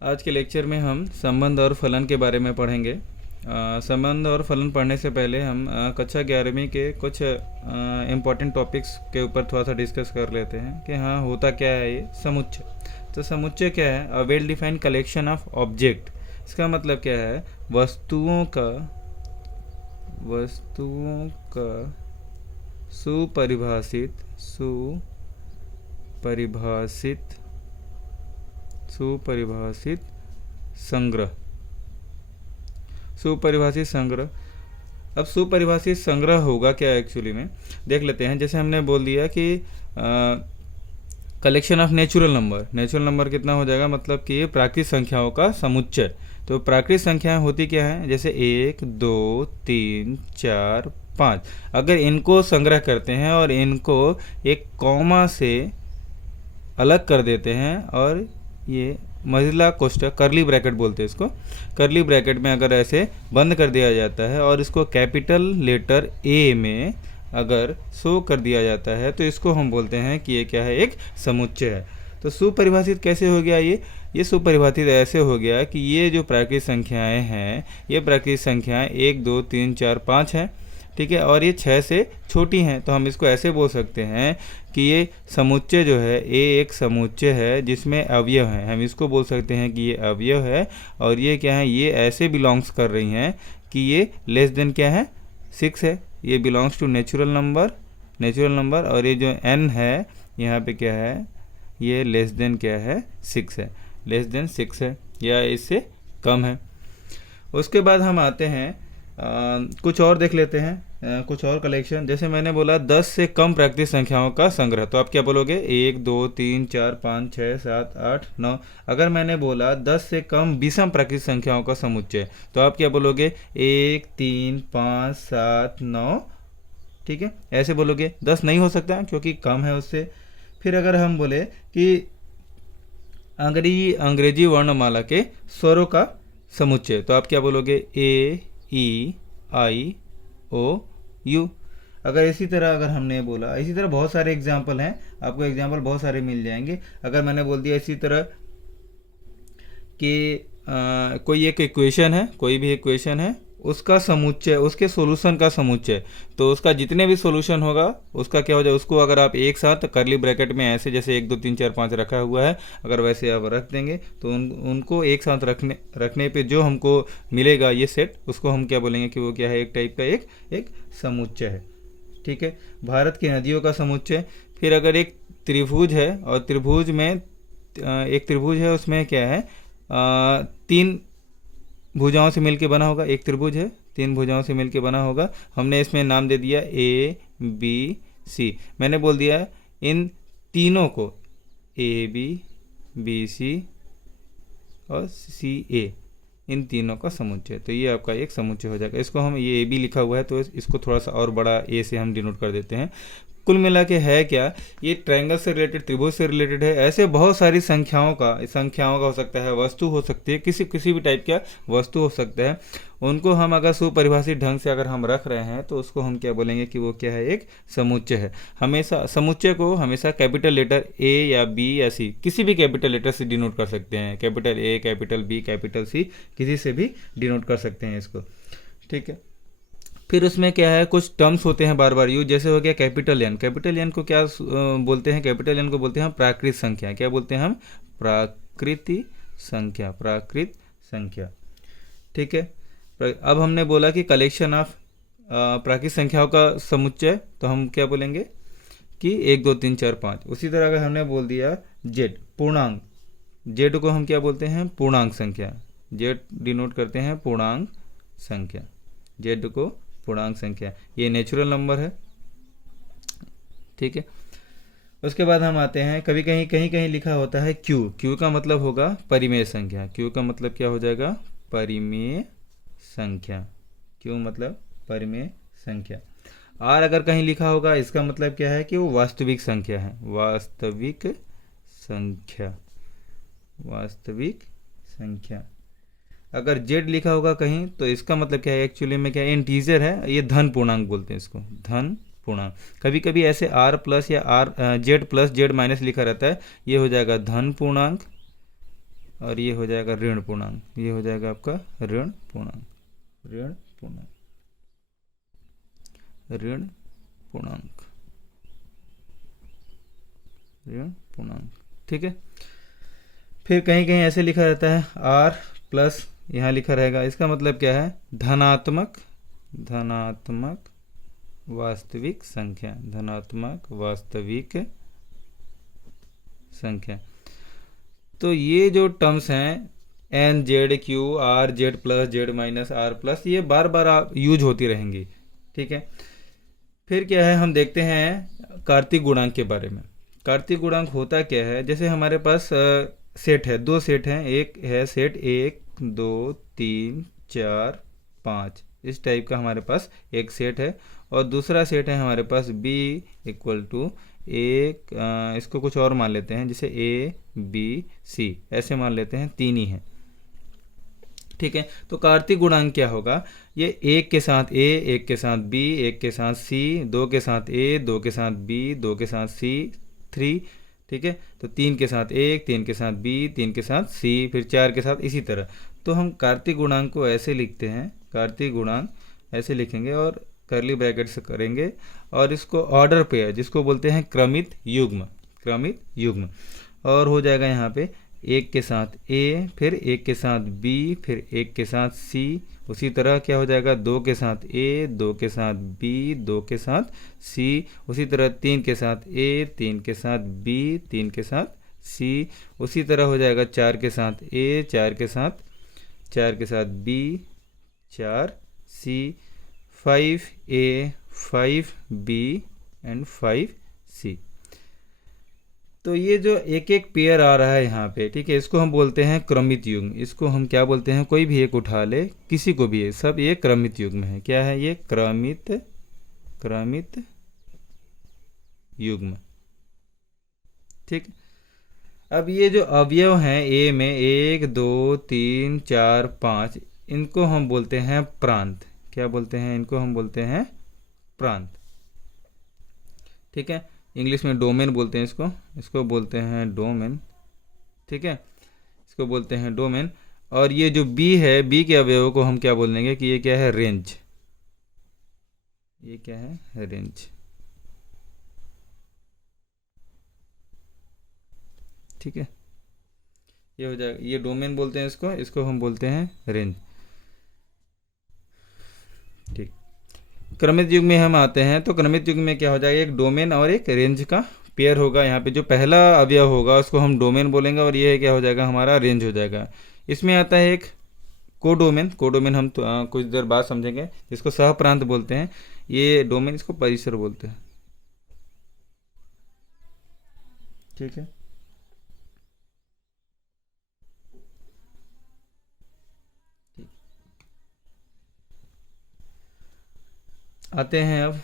आज के लेक्चर में हम संबंध और फलन के बारे में पढ़ेंगे। संबंध और फलन पढ़ने से पहले हम कक्षा 11वीं के कुछ इम्पॉर्टेंट टॉपिक्स के ऊपर थोड़ा सा डिस्कस कर लेते हैं कि हाँ होता क्या है ये समुच्चय। तो समुच्चय क्या है? A well defined collection of object. इसका मतलब क्या है? वस्तुओं का सुपरिभाषित संग्रह। अब सुपरिभाषित संग्रह होगा क्या एक्चुअली में, देख लेते हैं। जैसे हमने बोल दिया कि कलेक्शन ऑफ नेचुरल नंबर कितना हो जाएगा, मतलब कि ये प्राकृतिक संख्याओं का समुच्चय। तो प्राकृतिक संख्याएं होती क्या है? जैसे 1 2 3 4 5। अगर इनको संग्रह करते हैं और इनको एक कॉमा से अलग कर देते हैं और ये महिला कोष्ठक करली ब्रैकेट बोलते हैं इसको, करली ब्रैकेट में अगर ऐसे बंद कर दिया जाता है और इसको कैपिटल लेटर ए में अगर शो कर दिया जाता है तो इसको हम बोलते हैं कि ये क्या है? एक समुच्चय है। तो सुपरिभाषित कैसे हो गया ये सुपरिभाषित ऐसे हो गया कि ये जो प्राकृतिक संख्याएं हैं, ये प्राकृतिक संख्याएं 1 2 3 4 5 हैं, ठीक है, और ये 6 से छोटी हैं। तो हम इसको ऐसे बोल सकते हैं कि ये समुच्चय जो है ये एक समुच्चय है जिसमें अवयव हैं। हम इसको बोल सकते हैं कि ये अवयव है और ये क्या है? ये ऐसे बिलोंग्स कर रही हैं कि ये लेस देन क्या है? 6 है। ये बिलोंग्स टू नेचुरल नंबर और ये जो n है यहाँ पे क्या है? ये लेस देन क्या है? 6 है, लेस देन 6 है या इससे कम है। उसके बाद हम आते हैं कुछ और देख लेते हैं, कुछ और कलेक्शन। जैसे मैंने बोला 10 से कम प्राकृतिक संख्याओं का संग्रह, तो आप क्या बोलोगे? 1 2 3 4 5 6 7 8 9। अगर मैंने बोला 10 से कम विषम प्राकृतिक संख्याओं का समुच्चय, तो आप क्या बोलोगे? 1 3 5 7 9, ठीक है, ऐसे बोलोगे। 10 नहीं हो सकता क्योंकि कम है उससे। फिर अगर हम बोले कि अंग्रेजी वर्णमाला के स्वरों का समुच्चय, तो आप क्या बोलोगे? ए ई आई ओ यू। अगर इसी तरह अगर हमने बोला, इसी तरह बहुत सारे एग्जाम्पल हैं, आपको एग्जाम्पल बहुत सारे मिल जाएंगे। अगर मैंने बोल दिया इसी तरह कि कोई एक इक्वेशन है, कोई भी इक्वेशन है, उसका समुच्चय, उसके सॉल्यूशन का समुच्चय, तो उसका जितने भी सॉल्यूशन होगा उसका क्या हो जाए? उसको अगर आप एक साथ करली ब्रैकेट में ऐसे जैसे 1 2 3 4 5 रखा हुआ है, अगर वैसे आप रख देंगे तो उनको एक साथ रखने पे जो हमको मिलेगा ये सेट, उसको हम क्या बोलेंगे कि वो क्या है? एक टाइप का एक समुच्चय है, ठीक है। भारत की नदियों का समुच्चय। फिर अगर एक त्रिभुज है और त्रिभुज में एक त्रिभुज है, उसमें क्या है? 3 भुजाओं से मिलके बना होगा। एक त्रिभुज है, 3 भुजाओं से मिलके बना होगा। हमने इसमें नाम दे दिया ए बी सी। मैंने बोल दिया इन तीनों को ए बी सी और सी ए, इन तीनों का समुच्चय। तो ये आपका एक समुच्चय हो जाएगा। इसको हम, ये ए बी लिखा हुआ है तो इसको थोड़ा सा और बड़ा ए से हम डिनोट कर देते हैं। कुल मिला के है क्या? ये ट्रायंगल से रिलेटेड, त्रिभुज से रिलेटेड है। ऐसे बहुत सारी संख्याओं का हो सकता है, वस्तु हो सकती है, किसी भी टाइप का वस्तु हो सकता है। उनको हम अगर सुपरिभाषित ढंग से अगर हम रख रहे हैं तो उसको हम क्या बोलेंगे कि वो क्या है? एक समुच्चय है। हमेशा समुच्चय को हमेशा कैपिटल लेटर ए या बी या सी, किसी भी कैपिटल लेटर से डिनोट कर सकते हैं। Capital A, capital B, capital C, किसी से भी डिनोट कर सकते हैं इसको, ठीक है। फिर उसमें क्या है? कुछ टर्म्स होते हैं बार बार यूज, जैसे हो गया कैपिटल एन। कैपिटल एन को क्या बोलते हैं? कैपिटल एन को बोलते हैं प्राकृत संख्या। क्या बोलते हैं हम? प्राकृत संख्या, ठीक है। अब हमने बोला कि कलेक्शन ऑफ प्राकृतिक संख्याओं का समुच्चय, तो हम क्या बोलेंगे कि 1 2 3 4 5। उसी तरह अगर हमने बोल दिया जेड, पूर्णांक, जेड को हम क्या बोलते हैं? पूर्णांक संख्या। जेड डिनोट करते हैं पूर्णांक संख्या, जेड को पूर्णांक संख्या। ये नेचुरल नंबर है, ठीक है। उसके बाद हम आते हैं, कभी कहीं लिखा होता है क्यू का मतलब होगा परिमेय संख्या। क्यू का मतलब क्या हो जाएगा? परिमेय संख्या। क्यू मतलब परिमेय संख्या। आर अगर कहीं लिखा होगा, इसका मतलब क्या है? कि वो वास्तविक संख्या है। वास्तविक संख्या। अगर जेड लिखा होगा कहीं तो इसका मतलब क्या है? एक्चुअली में क्या है? इंटीजर है, ये धन पूर्णांक बोलते हैं इसको, धन पूर्णांक। कभी कभी ऐसे आर प्लस या are Z plus Z minus लिखा रहता है, ये हो जाएगा धन पूर्णांक। और ये हो जाएगा ऋण पूर्णांक, ये हो जाएगा आपका ऋण पूर्णांक, ऋण पूर्णांक, ऋण पूर्णांक, ऋण पूर्णांक। ठीक है। फिर कहीं कहीं ऐसे लिखा रहता है आर प्लस, यहाँ लिखा रहेगा, इसका मतलब क्या है, धनात्मक, धनात्मक वास्तविक संख्या, धनात्मक वास्तविक संख्या। तो ये जो टर्म्स हैं N Z Q R Z plus Z minus R plus, ये बार बार यूज होती रहेंगी। ठीक है। फिर क्या है, हम देखते हैं कार्तीय गुणांक के बारे में। कार्तीय गुणांक होता क्या है, जैसे हमारे पास सेट है, दो सेट हैं, एक है सेट 1 2 3 4 5, इस टाइप का हमारे पास एक सेट है, और दूसरा सेट है हमारे पास b इक्वल टू एक, इसको कुछ और मान लेते हैं, जैसे a b c, ऐसे मान लेते हैं, तीन ही हैं। ठीक है। तो कार्तीय गुणांक क्या होगा, ये एक के साथ a, एक के साथ b, एक के साथ c, दो के साथ a, दो के साथ b, दो के साथ c, 3। ठीक है। तो तीन के साथ एक, तीन के साथ b, तीन के साथ c, फिर चार के साथ इसी तरह। तो हम कार्तीय गुणांक को ऐसे लिखते हैं, कार्तीय गुणांक ऐसे लिखेंगे और करली ब्रैकेट से करेंगे, और इसको ऑर्डर पेयर जिसको बोलते हैं क्रमित युग्म, क्रमित युग्म। और हो जाएगा यहाँ पे एक के साथ a, फिर एक के साथ b, फिर एक के साथ c, उसी तरह क्या हो जाएगा, दो के साथ a, दो के साथ b, दो के साथ c, उसी तरह तीन के साथ a, तीन के साथ b, तीन के साथ c, उसी तरह हो जाएगा चार के साथ a, चार के साथ b, चार c, 5a, 5b and 5c। तो ये जो एक एक पेयर आ रहा है यहाँ पे, ठीक है, इसको हम बोलते हैं क्रमित युग्म। इसको हम क्या बोलते हैं, कोई भी एक उठा ले, किसी को भी, सब ये क्रमित युग्म है। क्या है ये, क्रमित, क्रमित युग्म। ठीक। अब ये जो अवयव हैं ए में 1 2 3 4 5, इनको हम बोलते हैं प्रांत। क्या बोलते हैं, इनको हम बोलते हैं प्रांत। ठीक है। इंग्लिश में डोमेन बोलते हैं इसको, इसको बोलते हैं डोमेन। ठीक है, इसको बोलते हैं डोमेन। और ये जो बी है, बी के अवयवों को हम क्या बोल देंगे कि ये क्या है, रेंज। ये क्या है, रेंज। ठीक है, ये हो जाएगा, ये डोमेन बोलते हैं इसको, इसको हम बोलते हैं रेंज। ठीक। क्रमित युग में हम आते हैं, तो क्रमित युग में क्या हो जाएगा, एक डोमेन और एक रेंज का पेयर होगा। यहाँ पे जो पहला अवयव होगा उसको हम डोमेन बोलेंगे, और ये क्या हो जाएगा, हमारा रेंज हो जाएगा। इसमें आता है एक कोडोमेन। कोडोमेन हम तो, कुछ देर बाद समझेंगे, जिसको सह प्रांत बोलते हैं। ये डोमेन, इसको परिसर बोलते हैं। ठीक है। आते हैं अब